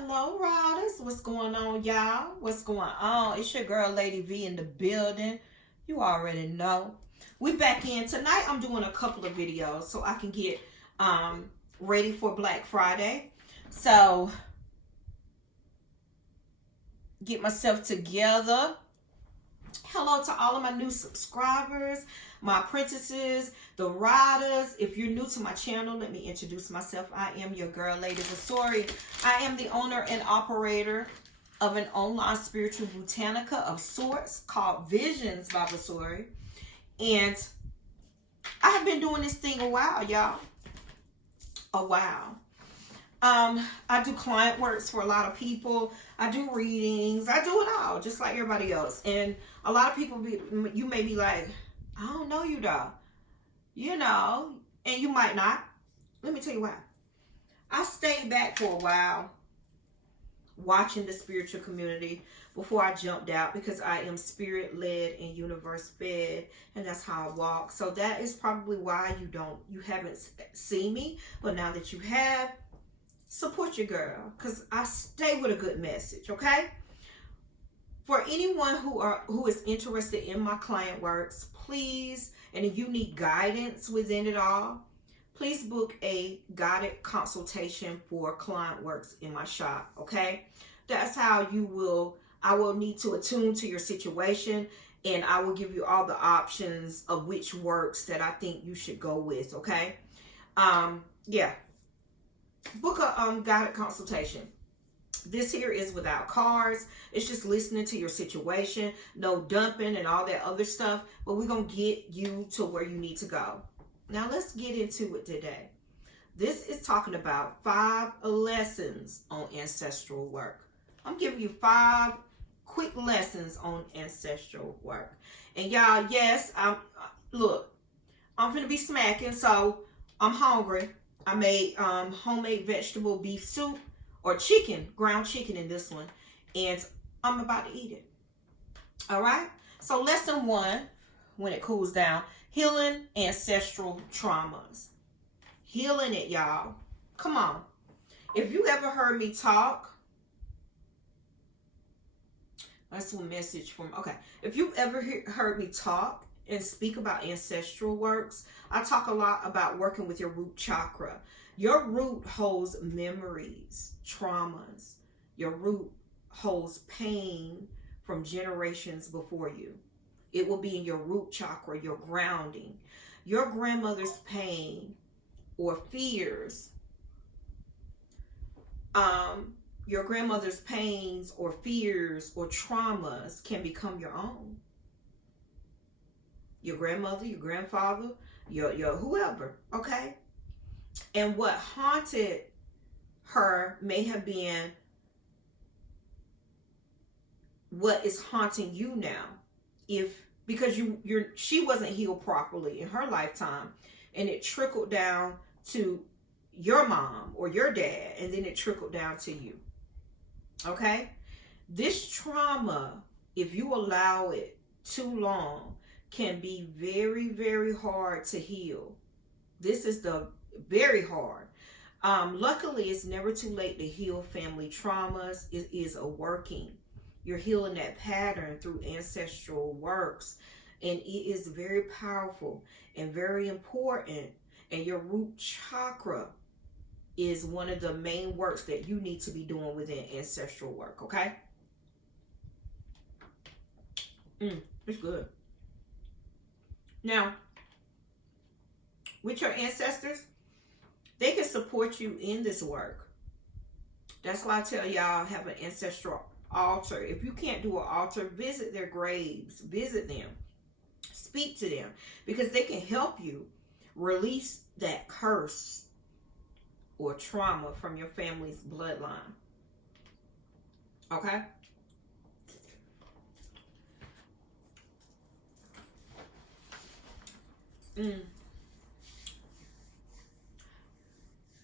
Hello, Riders. What's going on, y'all? What's going on? It's your girl, Lady V, in the building. You already know. We back in. Tonight, I'm doing a couple of videos so I can get ready for Black Friday. So, get myself together. Hello to all of my new subscribers, my apprentices, the riders. If you're new to my channel, let me introduce myself. I am your girl, Lady Vasori. I am the owner and operator of an online spiritual Botanica of sorts called Visions by Vasori. And I have been doing this thing a while, y'all. A while. I do client works for a lot of people. I do readings. I do it all, just like everybody else. And a lot of people, you may be like, I don't know you, though. You know, and you might not. Let me tell you why. I stayed back for a while watching the spiritual community before I jumped out, because I am spirit-led and universe-fed, and that's how I walk. So that is probably why you haven't seen me. But now that you have, support your girl, because I stay with a good message, okay? For anyone who is interested in my client works, please, and if you need guidance within it all, please book a guided consultation for client works in my shop, okay? That's how I will need to attune to your situation, and I will give you all the options of which works that I think you should go with, okay? Yeah. Book a guided consultation. This here is without cards. It's just listening to your situation. No dumping and all that other stuff. But we're going to get you to where you need to go. Now let's get into it today. This is talking about 5 lessons on ancestral work. I'm giving you 5 quick lessons on ancestral work. And y'all, yes, look, I'm going to be smacking, so I'm hungry. I made homemade vegetable beef soup, or chicken, ground chicken in this one, and I'm about to eat it. All right? So lesson 1, when it cools down, healing ancestral traumas. Healing it, y'all. Come on. If you ever heard me talk, that's a message from, okay. If you ever heard me talk and speak about ancestral works, I talk a lot about working with your root chakra. Your root holds memories, traumas. Your root holds pain from generations before you. It will be in your root chakra, your grounding. Your grandmother's pain or fears, your grandmother's pains or fears or traumas can become your own. Your grandmother, your grandfather, your whoever, okay? And what haunted her may have been what is haunting you now, because she wasn't healed properly in her lifetime, and it trickled down to your mom or your dad, and then it trickled down to you. Okay? This trauma, if you allow it too long, can be very, very hard to heal. This is very hard. Luckily, it's never too late to heal family traumas. It is a working. You're healing that pattern through ancestral works, and it is very powerful and very important. And your root chakra is one of the main works that you need to be doing within ancestral work, okay? It's good. Now, with your ancestors, they can support you in this work. That's why I tell y'all, have an ancestral altar. If you can't do an altar, visit their graves, visit them, speak to them, because they can help you release that curse or trauma from your family's bloodline. Okay?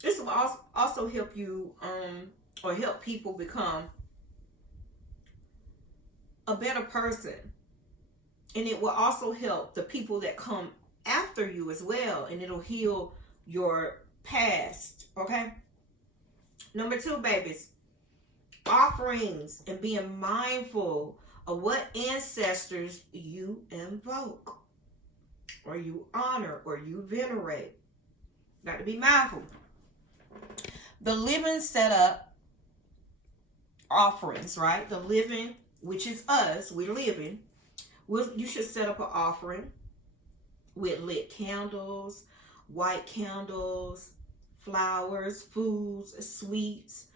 This will also help you or help people become a better person. And it will also help the people that come after you as well, and it'll heal your past, okay? Number 2, babies. Offerings and being mindful of what ancestors you invoke, or you honor, or you venerate. Got to be mindful. The living setup offerings, right? The living, which is us, we're living. You should set up an offering with lit candles, white candles, flowers, foods, sweets,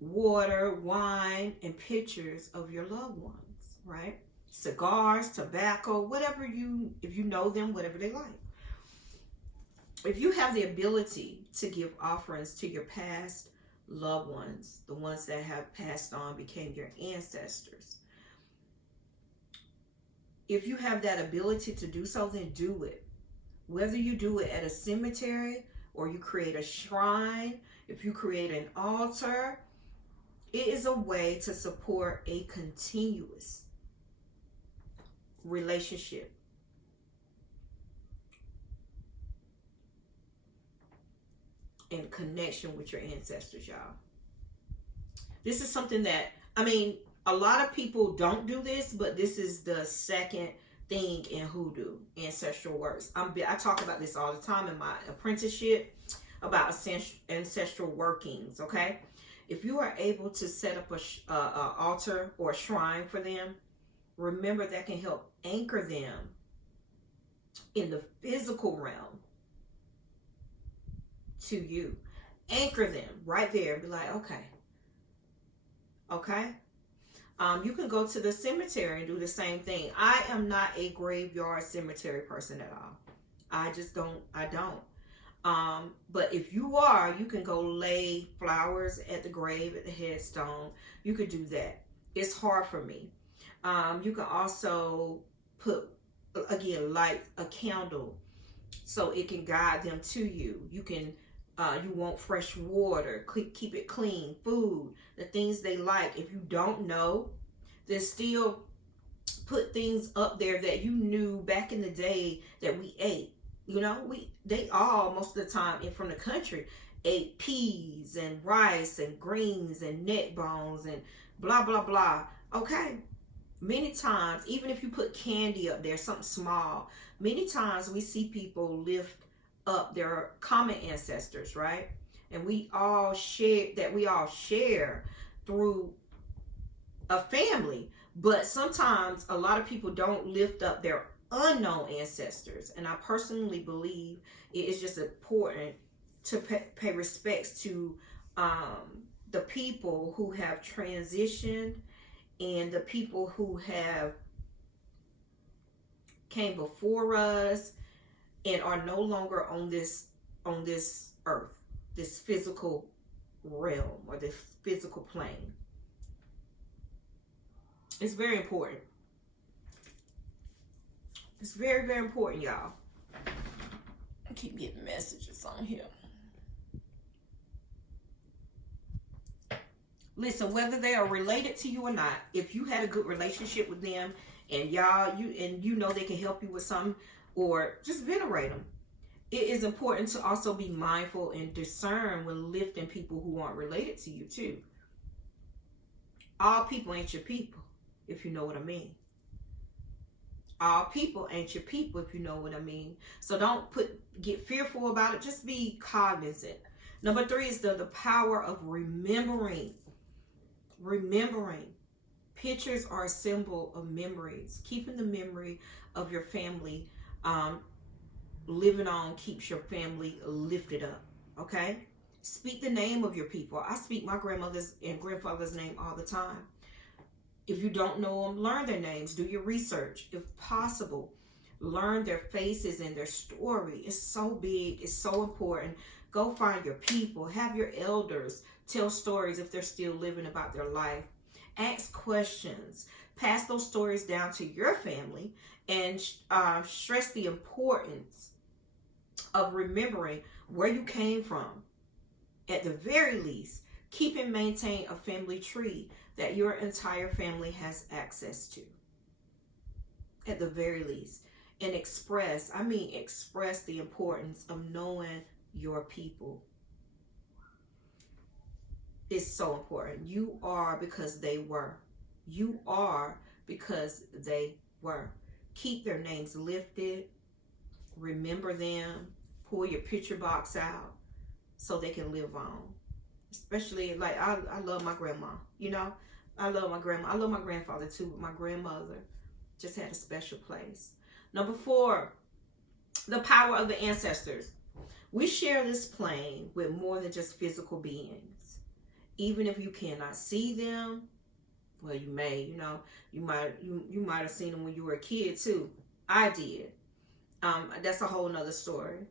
water, wine, and pictures of your loved ones, right? Cigars, tobacco, whatever if you know them, whatever they like. If you have the ability to give offerings to your past loved ones, the ones that have passed on, became your ancestors, if you have that ability to do so, then do it. Whether you do it at a cemetery or you create a shrine, if you create an altar, it is a way to support a continuous relationship. And connection with your ancestors, y'all. This is something that, I mean, a lot of people don't do this, but this is the second thing in hoodoo, ancestral works. I talk about this all the time in my apprenticeship about ancestral workings, okay? If you are able to set up a altar or a shrine for them, remember that can help anchor them in the physical realm to you. Anchor them right there. Be like, okay. You can go to the cemetery and do the same thing. I am not a graveyard cemetery person at all. I don't. But if you are, you can go lay flowers at the grave, at the headstone. You could do that. It's hard for me. You can also put, again, light a candle so it can guide them to you. You can, you want fresh water, keep it clean, food, the things they like. If you don't know, then still put things up there that you knew back in the day that we ate. You know, they all, most of the time, and from the country, ate peas and rice and greens and neck bones and blah, blah, blah. Okay. Many times, even if you put candy up there, something small, many times we see people lift up their common ancestors, right? And we all share through a family. But sometimes a lot of people don't lift up their unknown ancestors. And I personally believe it is just important to pay respects to the people who have transitioned and the people who have came before us and are no longer on this earth, this physical realm or this physical plane. It's very important. It's very, very important, y'all. I keep getting messages on here. Listen, whether they are related to you or not, if you had a good relationship with them and you know they can help you with something, or just venerate them. It is important to also be mindful and discern when lifting people who aren't related to you too. All people ain't your people, if you know what I mean. All people ain't your people, if you know what I mean. So don't get fearful about it. Just be cognizant. Number 3 is the power of remembering. Remembering. Pictures are a symbol of memories. Keeping the memory of your family living on keeps your family lifted up. Okay? Speak the name of your people. I speak my grandmother's and grandfather's name all the time. If you don't know them, learn their names. Do your research. If possible, learn their faces and their story. It's so big. It's so important. Go find your people. Have your elders tell stories if they're still living about their life. Ask questions. Pass those stories down to your family and stress the importance of remembering where you came from. At the very least, keep and maintain a family tree that your entire family has access to. At the very least. And express the importance of knowing your people. is so important. You are because they were. You are because they were. Keep their names lifted. Remember them. Pull your picture box out so they can live on. Especially, like, I love my grandma. You know, I love my grandma. I love my grandfather too, but my grandmother just had a special place. Number 4, the power of the ancestors. We share this plane with more than just physical beings. Even if you cannot see them, well, you may, you know, you might have seen them when you were a kid too. I did. That's a whole nother story.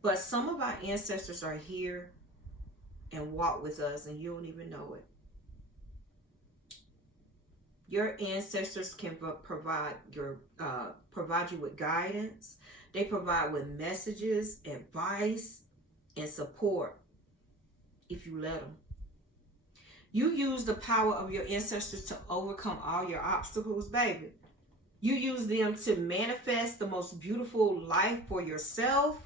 But some of our ancestors are here and walk with us, and you don't even know it. Your ancestors can provide you with guidance. They provide with messages, advice, and support if you let them. You use the power of your ancestors to overcome all your obstacles, baby. You use them to manifest the most beautiful life for yourself.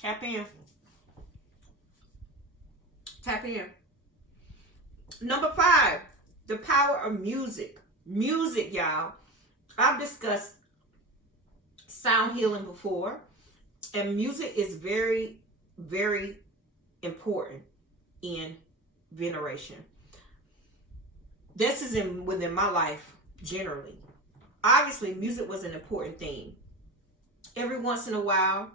Tap in. Tap in. Number 5, the power of music. Music, y'all. I've discussed sound healing before, and music is very, very important in veneration. This is within my life generally. Obviously, music was an important thing. Every once in a while,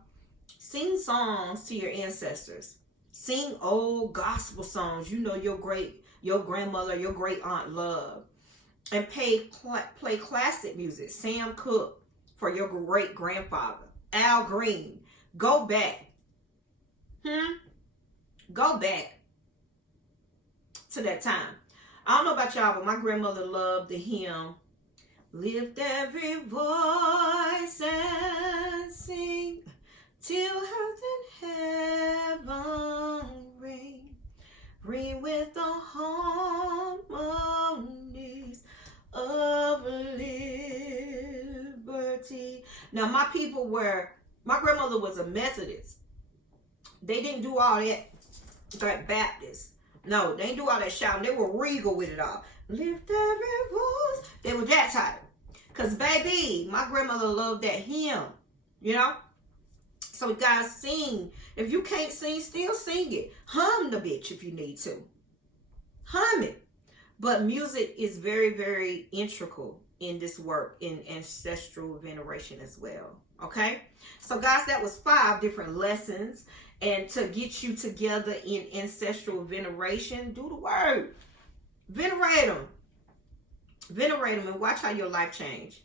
sing songs to your ancestors. Sing old gospel songs you know your grandmother, your great aunt loved. And play classic music. Sam Cooke for your great grandfather. Al Green. Go back. Go back to that time. I don't know about y'all, but my grandmother loved the hymn, lift every voice and sing till earth and heaven ring. Ring with the harmonies of liberty. Now, my grandmother was a Methodist. They didn't do all that like Baptist. No, they didn't do all that shouting. They were regal with it all. Lift every voice. They were that type. Because, baby, my grandmother loved that hymn. You know? So, guys, sing. If you can't sing, still sing it. Hum the bitch if you need to. Hum it. But music is very, very integral in this work, in ancestral veneration as well. Okay? So, guys, that was 5 different lessons. And to get you together in ancestral veneration, do the work. Venerate them. Venerate them and watch how your life change.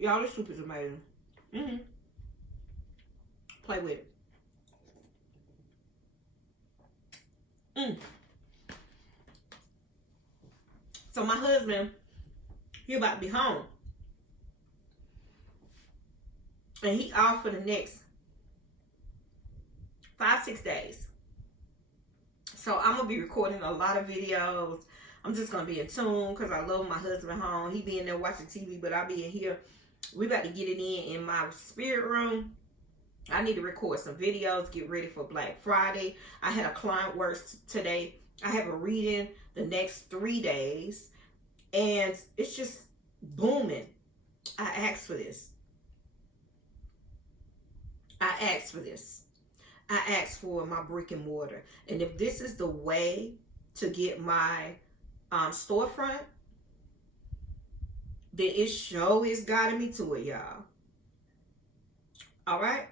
Y'all, this soup is amazing. Play with it. So my husband, he about to be home. And he off for the next 5-6 days. So I'm going to be recording a lot of videos. I'm just going to be in tune because I love my husband home. He be in there watching TV, but I'll be in here. We about to get it in my spirit room. I need to record some videos, get ready for Black Friday. I had a client work today. I have a reading the next 3 days. And it's just booming. I asked for this. I asked for this. I asked for my brick and mortar. And if this is the way to get my storefront, then it sure is guiding me to it, y'all. All right?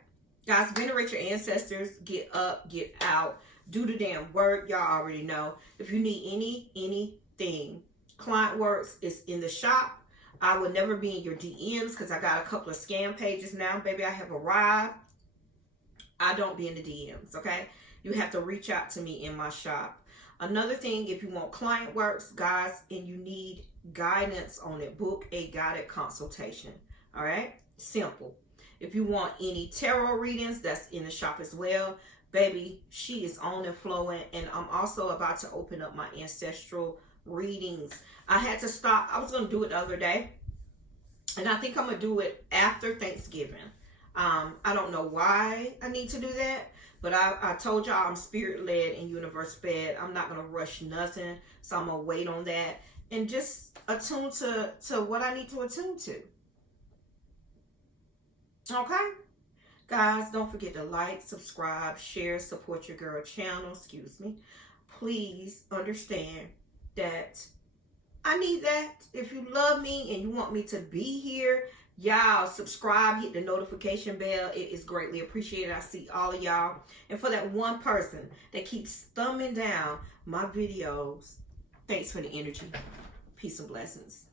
Guys, venerate your ancestors. Get up, get out. Do the damn work. Y'all already know. If you need anything, Client Works is in the shop. I will never be in your DMs because I got a couple of scam pages now. Baby, I have arrived. I don't be in the DMs, okay? You have to reach out to me in my shop. Another thing, if you want Client Works, guys, and you need guidance on it, book a guided consultation, all right? Simple. If you want any tarot readings, that's in the shop as well. Baby, she is on and flowing, and I'm also about to open up my ancestral readings. I had to stop. I was going to do it the other day, And I think I'm going to do it after Thanksgiving. I don't know why I need to do that, but I told y'all I'm spirit-led and universe-fed. I'm not going to rush nothing, so I'm going to wait on that and just attune to what I need to attune to. Okay? Guys, don't forget to like, subscribe, share, support your girl channel. Excuse me. Please understand that I need that. If you love me and you want me to be here, y'all subscribe, hit the notification bell. It is greatly appreciated. I see all of y'all. And for that one person that keeps thumbing down my videos, thanks for the energy. Peace and blessings.